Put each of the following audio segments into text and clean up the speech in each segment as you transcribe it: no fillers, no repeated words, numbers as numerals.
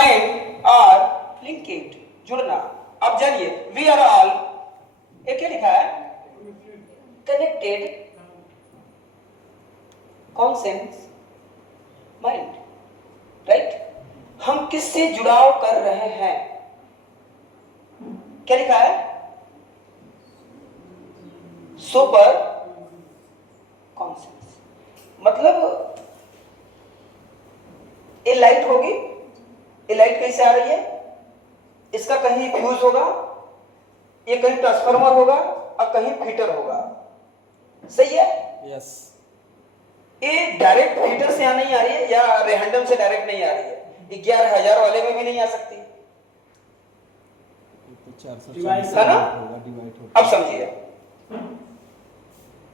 Mind are linked, जुड़ना। अब जानिए, वी आर ऑल, ये क्या लिखा है? Connected conscience mind, right? हम किससे जुड़ाव कर रहे हैं? क्या लिखा है? Super conscience. मतलब ये लाइट होगी, ये लाइट कैसे आ रही है? इसका कहीं फ्यूज होगा, ये कहीं ट्रांसफार्मर होगा और कहीं फीटर होगा, सही है? यस। ये डायरेक्ट फीटर से यहाँ नहीं आ रही है या रैंडम से डायरेक्ट नहीं आ रही है, 11,000 वाले में भी नहीं आ सकती, है ना? अब समझिए,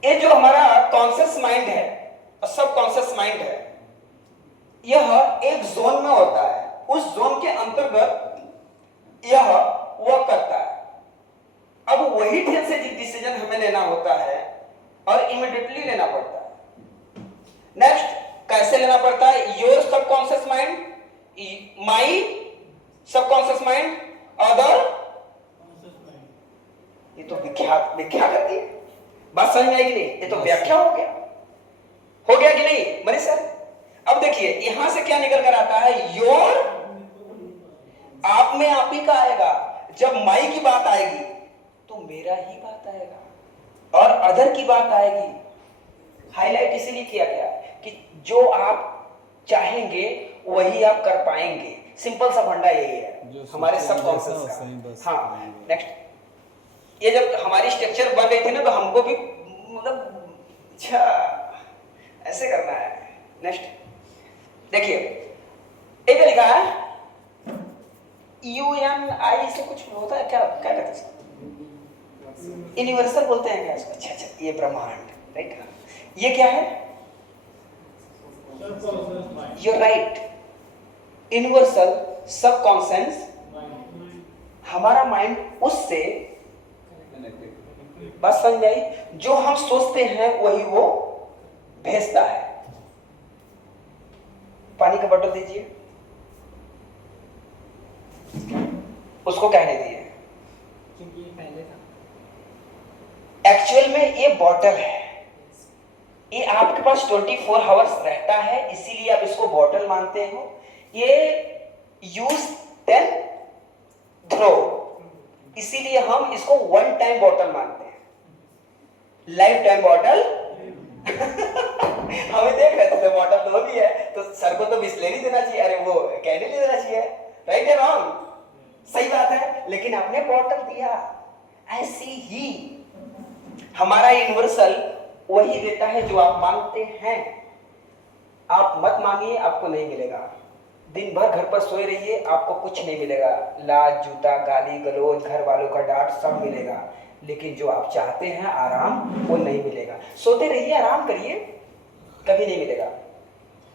ये जो हमारा कॉन्शियस माइंड है और सब कॉन्शियस माइंड है, यह एक जोन में होता है, उस जोन के अंतर्गत यह वर्क करता है। अब वही डिसीजन हमें लेना होता है और इमीडिएटली लेना पड़ता है। नेक्स्ट, कैसे लेना पड़ता है? Your subconscious mind, my subconscious mind, other. ये तो व्याख्या करती है, बात समझ में आएगी नहीं? ये तो व्याख्या हो गया कि नहीं मनीष सर? अब देखिए, यहां से क्या निकल कर आता है? योर आप में आप ही का आएगा। जब माई की बात आएगी तो मेरा ही बात आएगा, और अदर की बात आएगी। हाईलाइट इसीलिए किया गया कि जो आप चाहेंगे वही आप कर पाएंगे। सिंपल सा फंडा यही है हमारे सबकॉन्शियस का। हाँ, नेक्स्ट, ये जब हमारी स्ट्रक्चर बन रही थी ना, तो हमको भी मतलब अच्छा ऐसे करना है। नेक्स्ट देखिए, एक लिखा है UNI से कुछ होता है क्या? क्या कहते हैं इसको? यूनिवर्सल बोलते हैं क्या इसको? अच्छा, ये ब्रह्मांड, राइट? ये क्या है? You right, universal subconscious. हमारा माइंड उससे, बात समझ आई? जो हम सोचते हैं वही वो भेजता है। पानी का बोतल दीजिए, उसको कहने दिए, क्योंकि ये पहले था। एक्चुअल में ये बॉटल है, ये आपके पास 24 आवर्स रहता है, इसीलिए आप इसको बॉटल मानते हो। ये यूज देन थ्रो, इसीलिए हम इसको वन टाइम बॉटल मानते हैं, लाइफ टाइम बॉटल। हमें देख रहे थे बॉटल तो भी है, तो सर को तो बिस्लेरी देना चाहिए, अरे वो कैंडल देना चाहिए, राइट है रॉन्ग? सही बात है, लेकिन आपने बॉटल दिया। ऐसी ही हमारा यूनिवर्सल वही देता है जो आप मांगते हैं। आप मत मांगिए, आपको नहीं मिलेगा। दिन भर घर पर सोए रहिए, आपको कुछ नहीं मिलेगा। लात, जूता, गाली गलौज, घर वालों का डांट सब मिलेगा, लेकिन जो आप चाहते हैं आराम, वो नहीं मिलेगा। सोते रहिए, आराम करिए, कभी नहीं मिलेगा।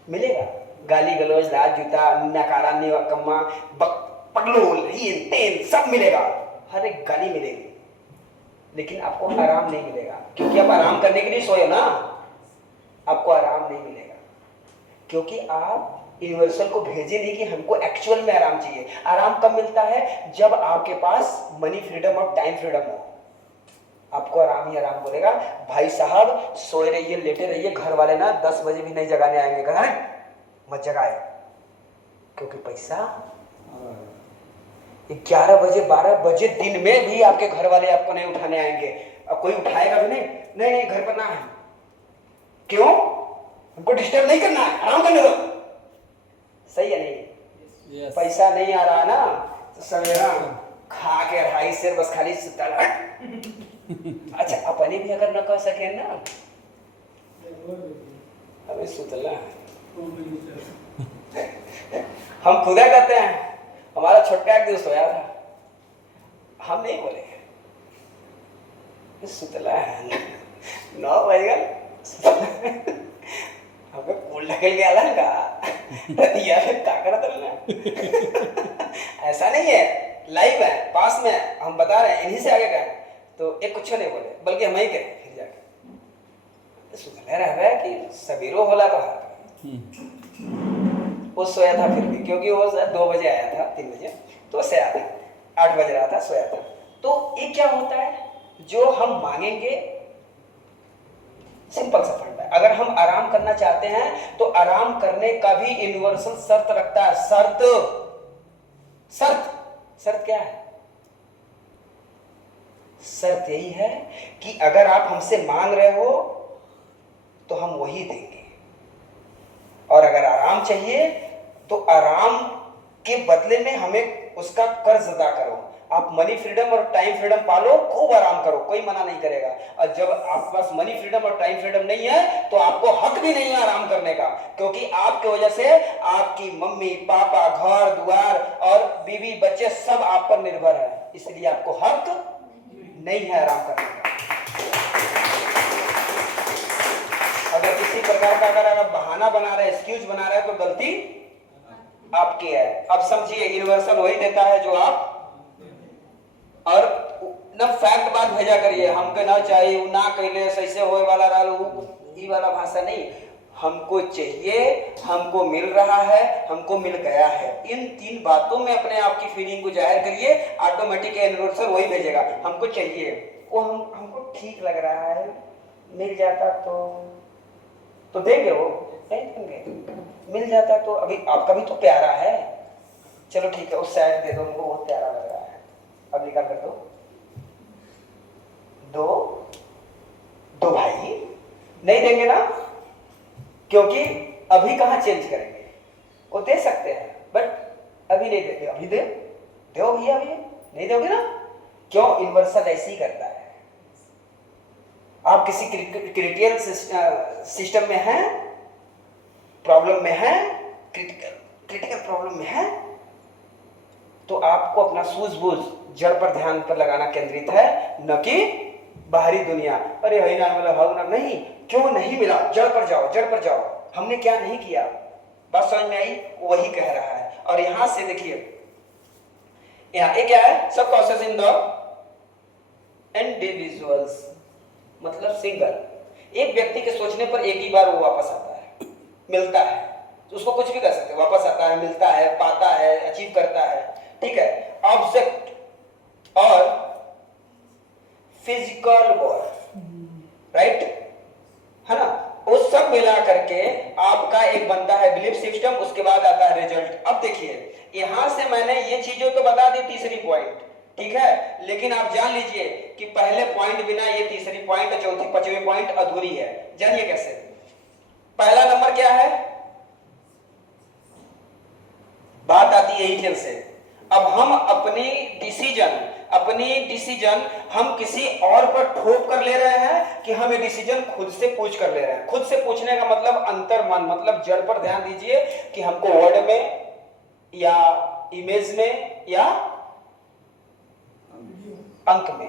मिलेगा गाली गलौज, लात, जूता, नकारा, निकम्मा, पगलूल, ये तेल सब मिलेगा, हर एक गाली मिलेगी, लेकिन आपको आराम नहीं मिलेगा, क्योंकि आप आराम करने के लिए सोए ना। आपको आराम नहीं मिलेगा क्योंकि आप यूनिवर्सल को भेजे नहीं कि हमको एक्चुअल में आराम चाहिए। आराम कब मिलता है? जब आपके पास मनी फ्रीडम और टाइम फ्रीडम हो, आपको आराम ही आराम बोलेगा। भाई साहब सोए रहिए, लेटे रहिए, घर वाले ना 10 बजे भी नहीं जगाने आएंगे, घर मत जगाए, क्योंकि पैसा 11 बजे 12 बजे दिन में भी आपके घर वाले आपको नहीं उठाने आएंगे। अब कोई उठाएगा भी नहीं, नहीं घर पर ना है, क्यों? हमको डिस्टर्ब नहीं करना है, आराम करने दो। सही है नहीं? yes. पैसा नहीं आ रहा ना, तो सवेरा खा के 2.5 शेर बस खाली सुता। अच्छा, अपने भी अगर न कह सके ना, अभी सुतला हम खुदा कहते हैं। हमारा छोटा एक दिन सोया था, हम नहीं बोले, सुतला है 9 बज गए, हमें कूल निकल गया था का रतिया में क्या करत रहना। ऐसा नहीं है, लाइव है, पास में हम बता रहे हैं, इन्हीं से आगे गए तो एक कुछ नहीं बोले, बल्कि हम ही कहे फिर जाके सुतले रह रहा है कि सबीरो होला तो वो सोया था फिर भी, क्योंकि वो 2 बजे आया था, 3 बजे तो सोया था, 8 बज रहा था, सोया था। तो ये क्या होता है, जो हम मांगेंगे, सिंपल सा फंडा है। अगर हम आराम करना चाहते हैं तो आराम करने का भी यूनिवर्सल शर्त रखता है। शर्त क्या है? शर्त यही है कि अगर आप हमसे मांग रहे हो तो हम वही देंगे, और अगर आराम चाहिए तो आराम के बदले में हमें उसका कर्ज अदा करो। आप मनी फ्रीडम और टाइम फ्रीडम पालो, खूब आराम करो, कोई मना नहीं करेगा। और जब आपके पास मनी फ्रीडम और टाइम फ्रीडम नहीं है तो आपको हक भी नहीं है आराम करने का, क्योंकि आपके वजह से आपकी मम्मी पापा, घर द्वार और बीवी बच्चे सब आप पर निर्भर है, इसलिए आपको हक नहीं है आराम करने का। अगर किसी प्रकार का अगर आप बहाना बना रहे, एक्सक्यूज बना रहे तो गलती आपकी है। अब समझिए, यूनिवर्सल वही देता है जो आप, और ना फैक्ट बात भेजा करिए, हमके ना चाहिए, ना कहले सैसे होए वाला रहल, ई वाला भाषा नहीं। हमको चाहिए, हमको मिल रहा है, हमको मिल गया है, इन 3 बातों में अपने आप की फीलिंग को जाहिर करिए, ऑटोमेटिक यूनिवर्सल वही भेजेगा। हमको चाहिए, वो हमको ठीक लग रहा है, मिल जाता तो देंगे, वो नहीं देंगे, मिल जाता तो अभी आपका भी तो प्यारा है, चलो ठीक है उस साइड दे दो, हमको बहुत प्यारा लग रहा है, अब निकाल कर दो भाई, नहीं देंगे ना, क्योंकि अभी कहाँ चेंज करेंगे, वो दे सकते हैं बट अभी नहीं देते, अभी दो भैया, अभी नहीं दोगे ना, क्यों? यूनिवर्सल ऐसे ही करता है। आप किसी क्रिटिकल सिस्टम में हैं, प्रॉब्लम में हैं, क्रिटिकल प्रॉब्लम में हैं, तो आपको अपना सूझबूझ जड़ पर ध्यान पर लगाना केंद्रित है, न कि बाहरी दुनिया। अरे हई ना मतलब हव ना, नहीं, क्यों नहीं मिला, जड़ पर जाओ, हमने क्या नहीं किया, बात समझ में आई? वही कह रहा है। और यहां से देखिए, यहाँ एक क्या है, सब कॉसेस इन द इंडिविजुअल्स, मतलब सिंगल, एक व्यक्ति के सोचने पर एक ही बार वो वापस आता है, मिलता है, तो उसको कुछ भी कर सकते, वापस आता है, मिलता है, पाता है, अचीव करता है, ठीक है। ऑब्जेक्ट और फिजिकल वर्ल्ड, राइट है ना, वो सब मिला करके आपका एक बनता है बिलीफ सिस्टम, उसके बाद आता है रिजल्ट। अब देखिए, यहां से मैंने ये चीजों तो बता दी, तीसरी पॉइंट, ठीक है, लेकिन आप जान लीजिए कि पहले पॉइंट बिना ये तीसरी पॉइंट, चौथी पांचवी पॉइंट अधूरी है। जानिए कैसे। पहला नंबर क्या है, बात आती है यही खेल से। अब हम अपनी डिसीजन हम किसी और पर थोप कर ले रहे हैं कि हम ये डिसीजन खुद से पूछ कर ले रहे हैं। खुद से पूछने का मतलब अंतर मन, मतलब जड़ पर ध्यान दीजिए कि हमको वर्ड में या इमेज में या अंक में,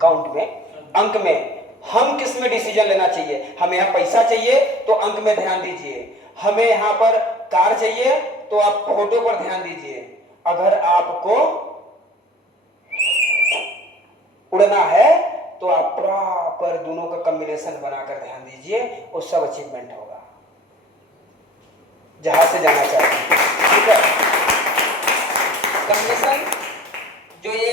काउंट में, अंक में, हम किस में डिसीजन लेना चाहिए। हमें यहाँ पैसा चाहिए तो अंक में ध्यान दीजिए, हमें यहाँ पर कार चाहिए तो आप फोटो पर ध्यान दीजिए, अगर आपको उड़ना है तो आप प्रॉपर दोनों का कॉम्बिनेशन बनाकर ध्यान दीजिए, वो सब अचीवमेंट होगा जहां से जाना चाहते हैं, ठीक है। कॉम्बिनेशन जो ये